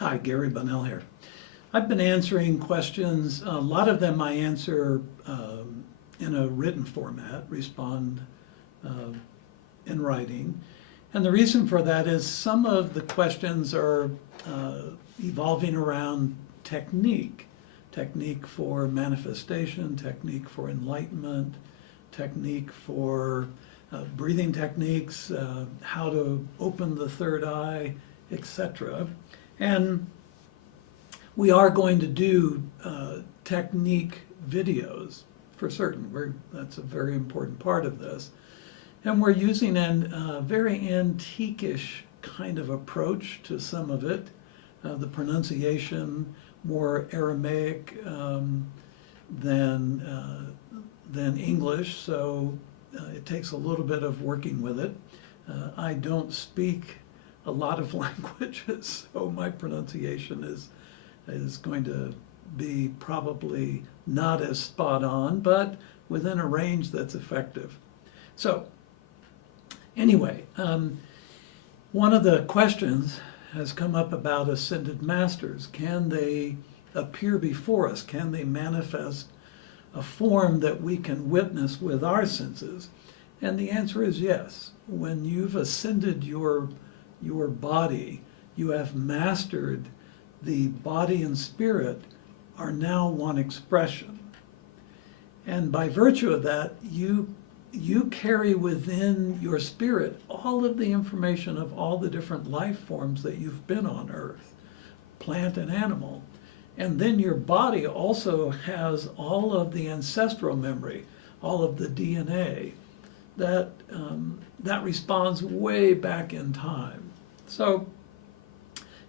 Hi, GaryBonnell here. I've been answering questions. A lot of them I answer in a written format, respond in writing. And the reason for that is some of the questions are evolving around technique for manifestation, technique for enlightenment, technique for breathing techniques, how to open the third eye, etc. And we are going to do technique videos for certain. That's a very important part of this. And we're using a very antique-ish kind of approach to some of it. The pronunciation, more Aramaic than English, so it takes a little bit of working with it. I don't speak a lot of languages, so my pronunciation is going to be probably not as spot on, but within a range that's effective. So anyway, one of the questions has come up about ascended masters. Can they appear before us? Can they manifest a form that we can witness with our senses? And the answer is yes. When you've ascended your body, you have mastered the body and spirit are now one expression. And by virtue of that, you carry within your spirit all of the information of all the different life forms that you've been on Earth, plant and animal. And then your body also has all of the ancestral memory, all of the DNA that responds way back in time. So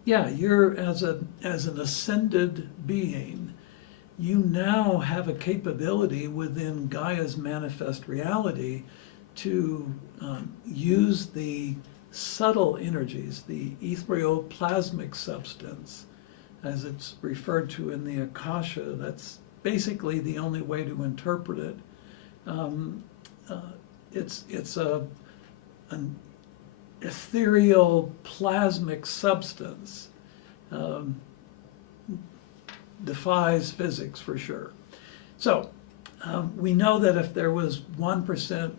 yeah, you're as an ascended being, you now have a capability within Gaia's manifest reality to use the subtle energies, the ethereoplasmic substance, as it's referred to in the Akasha. That's basically the only way to interpret it. It's an ethereal plasmic substance. Defies physics for sure. So we know that if there was 1%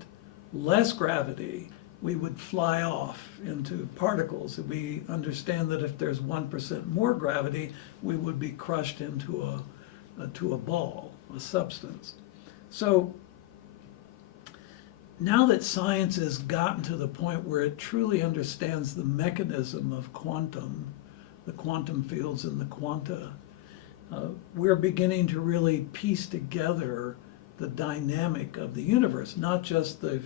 less gravity, we would fly off into particles. We understand that if there's 1% more gravity, we would be crushed into a ball, a substance. So now that science has gotten to the point where it truly understands the mechanism of the quantum fields and the quanta, we're beginning to really piece together the dynamic of the universe, not just the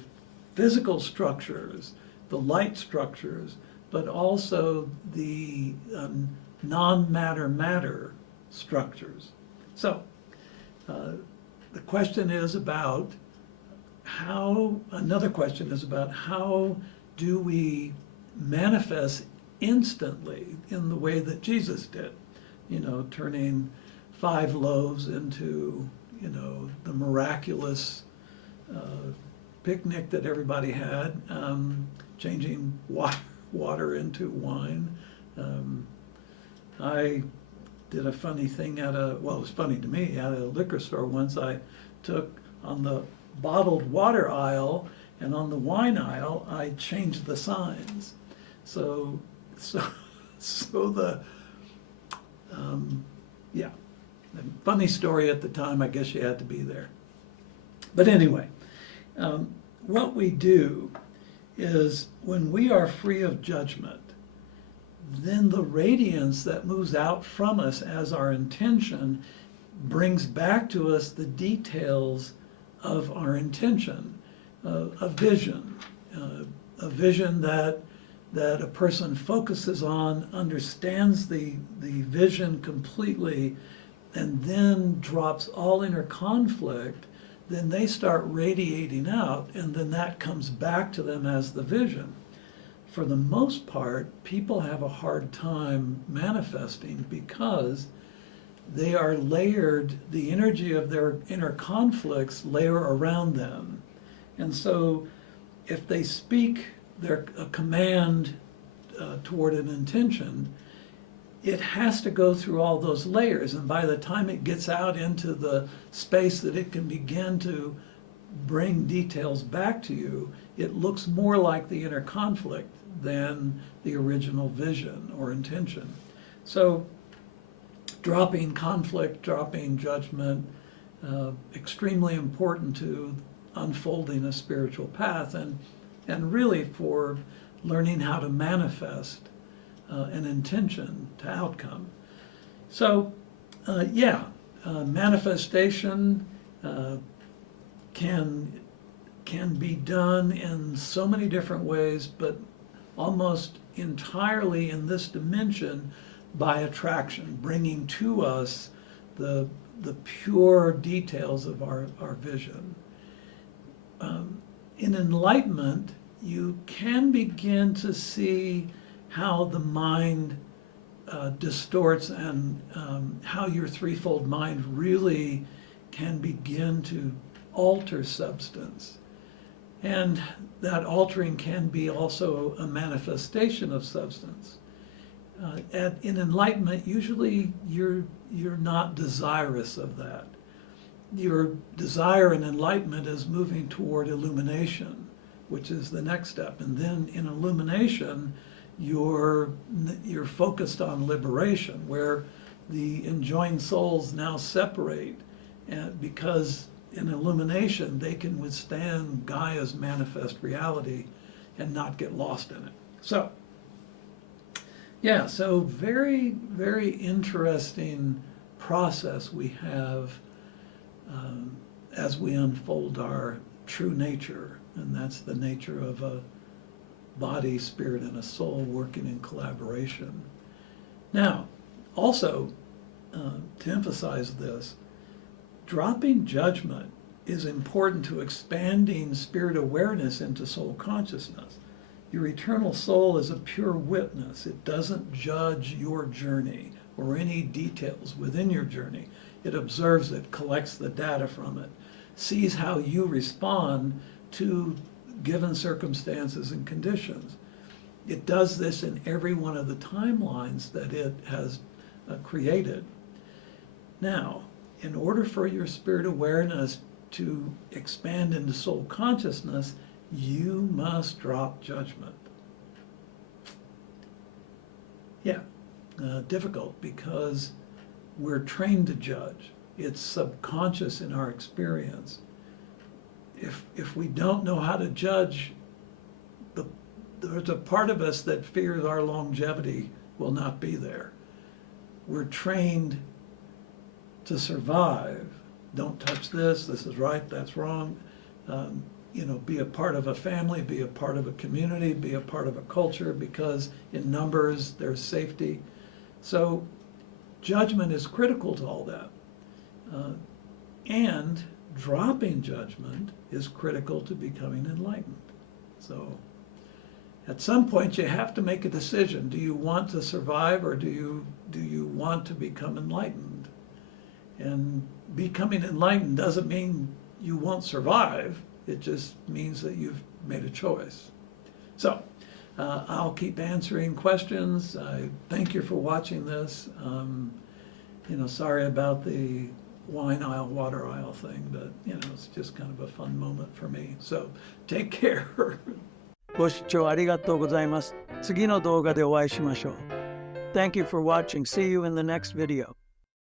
physical structures, the light structures, but also the non-matter-matter structures. So the question is about another question is about how do we manifest instantly in the way that Jesus did, turning 5 loaves into, the miraculous picnic that everybody had, changing water into wine. I did a funny thing it was funny to me, at a liquor store once. I took on the bottled water aisle and on the wine aisle, I changed the signs. So the, yeah, funny story at the time, I guess you had to be there. But anyway, what we do is when we are free of judgment, then the radiance that moves out from us as our intention brings back to us the details of our intention, a vision that a person focuses on, understands the vision completely, and then drops all inner conflict. Then they start radiating out, and then that comes back to them as the vision. For the most part, people have a hard time manifesting because they are layered, the energy of their inner conflicts layer around them. And so if they speak a command toward an intention, it has to go through all those layers, and by the time it gets out into the space that it can begin to bring details back to you, it looks more like the inner conflict than the original vision or intention. So dropping conflict, dropping judgment, extremely important to unfolding a spiritual path and really for learning how to manifest an intention to outcome. So manifestation can be done in so many different ways, but almost entirely in this dimension by attraction, bringing to us the pure details of our vision. In enlightenment, you can begin to see how the mind distorts and how your threefold mind really can begin to alter substance. And that altering can be also a manifestation of substance. In enlightenment, usually you're not desirous of that. Your desire in enlightenment is moving toward illumination, which is the next step. And then in illumination, you're focused on liberation, where the enjoined souls now separate, and because in illumination they can withstand Gaia's manifest reality and not get lost in it. So so very, very interesting process we have as we unfold our true nature, and that's the nature of a body, spirit, and a soul working in collaboration. Now, also, to emphasize this, dropping judgment is important to expanding spirit awareness into soul consciousness. Your eternal soul is a pure witness. It doesn't judge your journey or any details within your journey. It observes it, collects the data from it, sees how you respond to given circumstances and conditions. It does this in every one of the timelines that it has created. Now, in order for your spirit awareness to expand into soul consciousness, you must drop judgment. Difficult because we're trained to judge. It's subconscious in our experience. If we don't know how to judge, there's a part of us that fears our longevity will not be there. We're trained to survive. Don't touch this, this is right, that's wrong. Be a part of a family, be a part of a community, be a part of a culture, because in numbers there's safety. So judgment is critical to all that. And dropping judgment is critical to becoming enlightened. So at some point you have to make a decision. Do you want to survive, or do you want to become enlightened? And becoming enlightened doesn't mean you won't survive. It just means that you've made a choice. So I'll keep answering questions. I thank you for watching this. Sorry about the wine aisle, water aisle thing, but it's just kind of a fun moment for me. So take care. ご視聴ありがとうございます。次の動画でお会いしましょう。Thank you for watching. See you in the next video.